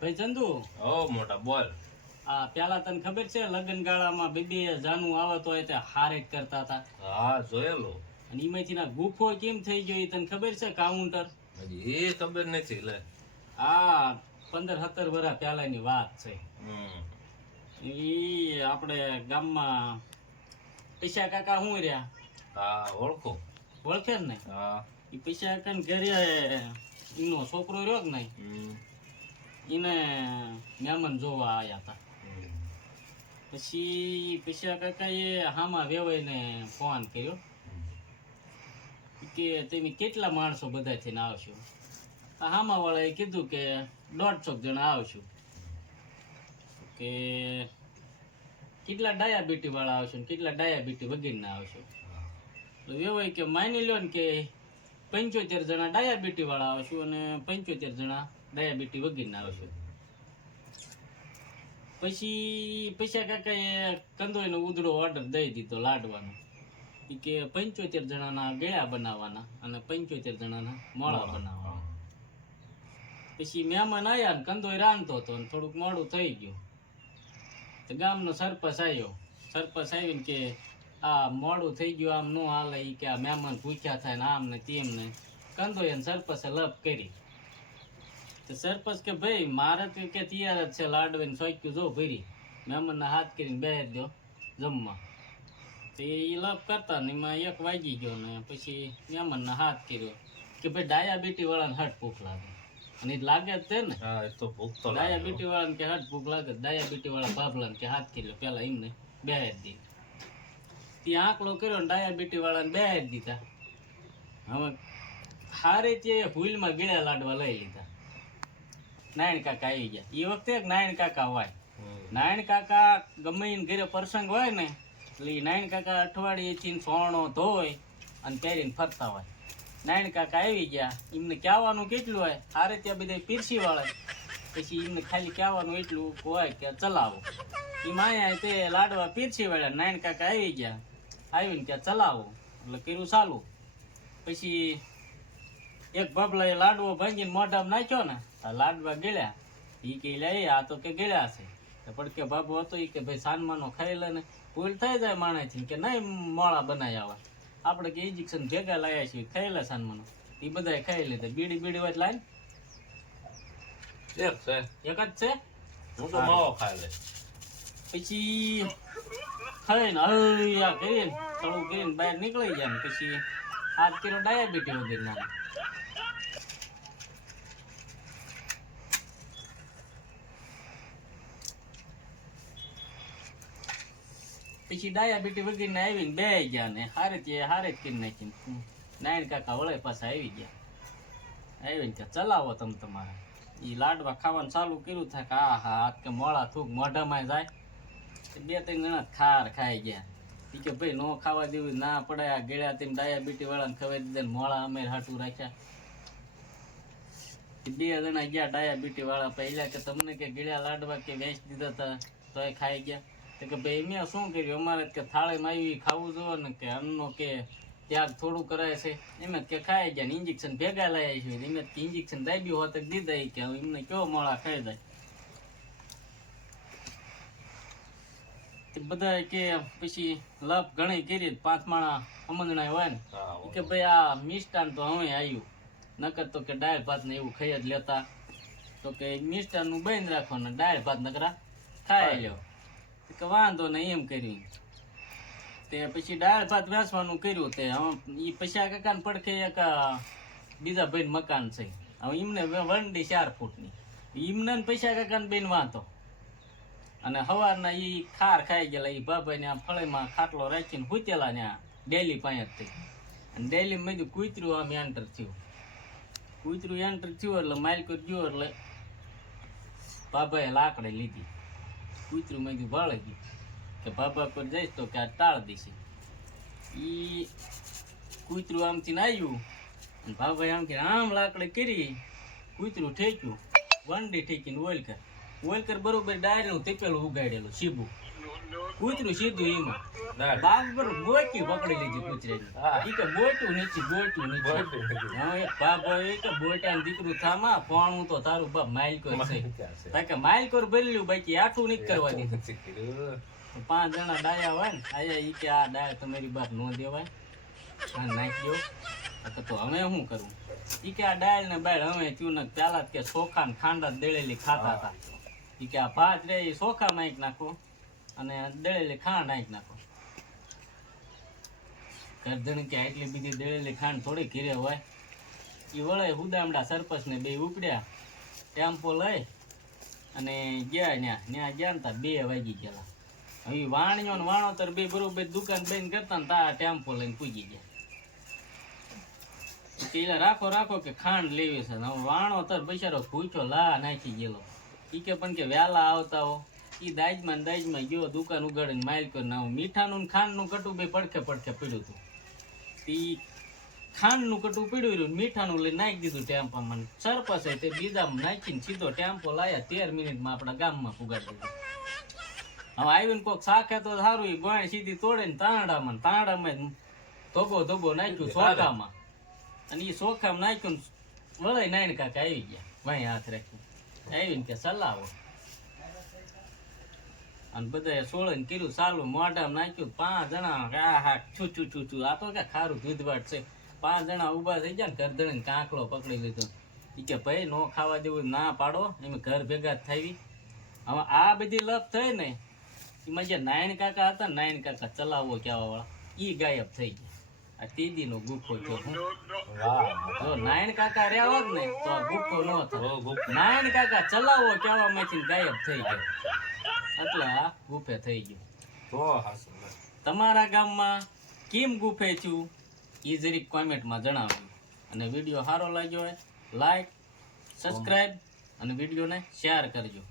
ભાઈ ચંદુ ઓ મોટા બોલ. આ પેલા તને ખબર છે લગ્ન ગાળામાં બેબી જાનું આવત હોય તે હારે કરતા હતા. હા જોયેલો. અને એમાંથી ના ગુફો કેમ થઈ ગયો એ તને ખબર છે કાઉન્ટર? એ ખબર નથી લે. આ પંદર સત્તર વર્ષ પહેલાની વાત છે. હમ. ઈ આપણે ગામમાં પૈસા કાકા શું રહ્યા? હા ઓળખો. ઓળખે જ ને હા. એ પૈસા કાકા ને ઘરે એનો છોકરો રહ્યો કે નહીં? એને મહેમાન જોવા આવ્યા હતા. પછી પૈસા કાકાએ હામાં વેવાઈને ફોન કર્યો. કે તમે કેટલા માણસો બધા થઈને આવશો? હામાવાળાએ હામા વાળાએ કીધું કે દોઢસો જણા આવશું. કે કેટલા ડાયાબિટી વાળા આવશે ને કેટલા ડાયાબિટી વગેરેના આવશે? તો વેવાય કે માની લો ને કે પંચોતેર જણા ડાયાબિટી વાળા આવશું અને પંચોતેર જણા ડાયાબિટી વગીને આવે છે. પછી પૈસા કાકાએ કંદોઈનો ઉદડો ઓર્ડર દઈ દીધો લાડવાનો. કે પંચોતેર જણાના ગયા બનાવવાના અને પંચોતેર જણાના મોળા બનાવવાના. પછી મહેમાન આયા ને કંદોઈ રાંધતો હતો ને થોડુંક મોડું થઈ ગયું. તો ગામનો સરપંચ આવ્યો સરપંચ આવીને કે આ મોડું થઈ ગયું આમ નો હાલે કે આ મહેમાન ભૂખ્યા થાય ને આમ ને તેમ ને. કંદોઈ સરપંચે લપ કરી. તો સરપંચ કે ભાઈ મારે તો કે તૈયાર જ છે લાડવીને સોક્યું જો ભરી. મહેમાનના હાથ કરીને બેહર દો જમવા. તો એ લપ કરતા ને એમાં એક વાગી ગયો ને પછી મહેમાનના હાથ કર્યો કે ભાઈ ડાયાબિટી વાળાને હટ ભૂખ લાગે. અને લાગે જ છે ને. હા એ તો ભૂખ તો ડાયાબિટી વાળાને કે હટ ભૂખ લાગે ડાયાબિટી વાળા ભાભલાને કે હાથ કર્યો. પેલા એમને બેહર દી. ત્યાં આંકડો કર્યો ને ડાયાબિટી વાળાને બેહર દીધા. હવે હારે તે ભૂલમાં ગળ્યા લાડવા લઈ લીધા. નાયણ કાકા આવી ગયા. એ વખતે નારાયણ કાકા હોય. નારાયણ કાકા ગમે એને ઘરે પ્રસંગ હોય ને એટલે એ નારાયણ કાકા અઠવાડિયેથી સોણો ધોય અને પહેરીને ફરતા હોય. નારાયણ કાકા આવી ગયા. એમને કહેવાનું કેટલું હોય? હારે ત્યાં બધા પીરસી વાળે. પછી એમને ખાલી કહેવાનું એટલું હોય કે ચલાવો. એ અહીંયા તે લાડવા પીરસી વાળ્યા નારાયણ કાકા આવી ગયા. આવીને ત્યાં ચલાવો. એટલે કર્યું ચાલુ. પછી એક ભભલાએ લાડવો ભાંગીને મોઢામાં નાખ્યો ને આ લાડવા ગળ્યા. ઈ કે લે આ તો કે ગેળ્યા છે. પણ કે બાબુ હતો ઈ કે ભાઈ સાનમાનો ખાઈ લે ને ભૂલ થઈ જાય માણસથી કે નહીં મોળા બનાવ્યા હોય આપણે કે ઇન્જેક્શન ભેગા લાયા છીએ ખાઈ લે સાનમાનો. એ બધા ખાઈ લીધા. બીડી બીડી હોય લાઈન એક છે. એક જ છે? હું તો માવો ખાઈ લે પછી ખાઈને હૈયા કરીને થોડું કરીને બહાર નીકળી જાય ને પછી આજ કિલો ડાયાબિટી વગેરે ના પછી ડાયાબિટી વગેરે ને આવીને બે ગયા ને હારે તે હારે જ કરી નાખીને. નાયણ કાકા વળે પાછા આવી ગયા. આવીને કે ચલાવો તમે તમારે. એ લાડવા ખાવાનું ચાલુ કર્યું થાય કે આ હા કે મોળા થૂક મોઢામાં જાય. બે ત્રણ જણા ખાર ખાઈ ગયા. ઈ કે ભાઈ નો ખાવા દેવું ના પડે આ ગળ્યા તેમ ડાયાબિટી વાળાને ખવાઈ દીધા ને મોળા અમે હાટું રાખ્યા. બે જણા ગયા ડાયાબિટી વાળા પહેલા કે તમને કે ગળ્યા લાડવા કે વેચ દીધા હતા તોય ખાઈ ગયા. કે ભાઈ મેં શું કર્યું? અમારે કે થાળીમાં આવી ખાવું જોઈએ ને કે અન્નનો કે ત્યાગ થોડું કરાય છે. એમ કે ખાઈ ગયા ને ઇન્જેક્શન ભેગા લાયા છે. એમ કે ઇન્જેક્શન દાબ્યું હોત દીધા કે. એમને કેવો મોળા ખાઈ જાય? તે બધા કે પછી લપ ઘણી કરી પાંચ માણા અમંદણા હોય ને. કે ભાઈ આ મિષ્ટાન તો હવે આવ્યું નકર તો કે ડાયર ભાત ને એવું ખાઈ જ લેતા. તો કે મિષ્ટાનનું બંધ રાખવાનું. દાળ ભાત નકરા ખાઈ લ્યો. કે વાંધો નહીં એમ કર્યું તે પછી દાળ ભાત વેસવાનું કર્યું તે. હવે પછી પૈસા કાકાને પડખે એક બીજા ભાઈ મકાન છે. હવે એમને વંડી ચાર ફૂટની. એમને પૈસા કાકાને બેન વાંધો. અને સવારના એ ખાર ખાઈ ગયેલા. એ બાબાને આ ફળેમાં ખાટલો રાખીને હુતેલા ને ડેલી પાંચ થઈ અને ડેલી મેં કીધું આમ એન્ટર થયું. કૂતરું એન્ટર થયું એટલે માલિકો ગયો એટલે બાબાએ લાકડે લીધી. કૂતરું મેં કીધું ભાળે ગયું. કે બાબા પર જઈશ તો કે આ ટાળ દેશે. એ કૂતરું આમથી આવ્યું અને બાબાએ આમ કે, આમ લાકડે કરી. કૂતરું ઠેક્યું. વંડી ઠેકીને ઓઇલ કર ઓઇલ કર બરોબર ડાયરનું તેપેલું ઉગાડેલું સીબું કૂતરું સીધું એમાં. બાબર બોચી પકડી લીધી કૂતરાની. હા. ઈ કે બોયટું નથી બોયટું નથી. હા બાબો એ કે બોયટાનું દીકરું થામા પોણું તો તારું બાપ માઇલકોર છે? તાકે માઇલકોર ભરેલું બાકી આઠું નહીં કરવા દીધું પાંચ જણા ડાયા હોય ને આયા ઈ કે આ ડાયા તમારી બાપ નો દેવાય. હા નાખી દો. તો હવે શું કરું? ઈ કે આ ડાયલ ને બાયલ હવે ને પેલા કે ચોખા ને ખાંડા દળેલી ખાતા હતા. ઈ કે આ ભાત રે એ ચોખા નાખ નાખો. અને દળેલી ખાંડ નાખી નાખો. કરધણ કે એટલી બધી દળેલી ખાંડ થોડી ઘીરે હોય એ વળે હુદામડા સરપંચ ને બે ઉપડ્યા, ટેમ્પો લઈ અને ગયા ત્યાં ત્યાં ગયા ને ત્યાં બે વાગી ગયેલા. હવે વાણિયો ને વાણોતર બે બરોબર દુકાન બંધ કરતા ને તા ટેમ્પો લઈને પૂજી ગયા. પેલા રાખો રાખો કે ખાંડ લેવી છે. વાણો તર બિચારો ભૂખ્યો લા નાખી ગયેલો. ઈ કે પણ કે વહેલા આવતા હો. ઈ દાજમાં દાજમાં ગયો દુકાન ઉગાડીને માઇલ કરી નાખો મીઠાનું ખાંડનું કટું બે પડખે પડખે પડ્યું હતું ઈ ખાંડનું કટું પીડ્યું રહ્યું મીઠાનું લઈ નાખી દીધું ટેમ્પામાં સરપસે તે બીજામાં નાખીને સીધો ટેમ્પો લાયા તેર મિનિટમાં આપણા ગામમાં પુગાડી દીધું. હવે આવીને કોક શાખે તો સારું એ ગોળ સીધી તોડે ને તાંડામાં તાંડામાં ધોગો ધોગો નાખ્યું સોખામાં. અને એ સોખામાં નાખ્યું ને વળે નાઈન કાકા આવી ગયા વાંઈ હાથ રાખ્યું. આવીને કે સલાવો. અને બધાએ સોળન કર્યું સારું મોઢામાં નાખ્યું પાંચ જણા આ હા છું છું છું છું. આ તો કે ખારું દૂધવાટ છે. પાંચ જણા ઊભા થઈ ગયા ને કરધણીને કાંકલો પકડી લીધો. એ કે ભાઈ નો ખાવા દેવું ના પાડો એમ ઘર ભેગા થઈ હવે આ બધી લપ થઈ ને એમાં જે નાયણ કાકા હતા નાયણ કાકા ચલાવવો કહેવા વાળા એ ગાયબ થઈ ગયા. આ તીદીનો ગુફો થયો. જો નાયણ કાકા રહ્યા હોત ને તો ગુફો ન થયો નાયણ કાકા ચલાવો કહેવામાંથી ગાયબ થઈ ગયો. એટલે આ ગુફે થઈ ગયું. તો હાસું તમારા ગામમાં કેમ ગુફે છું એ જરીક કોમેન્ટમાં જણાવજો અને વીડિયો સારો લાગ્યો હોય લાઈક સબસ્ક્રાઈબ અને વિડીયોને શેર કરજો.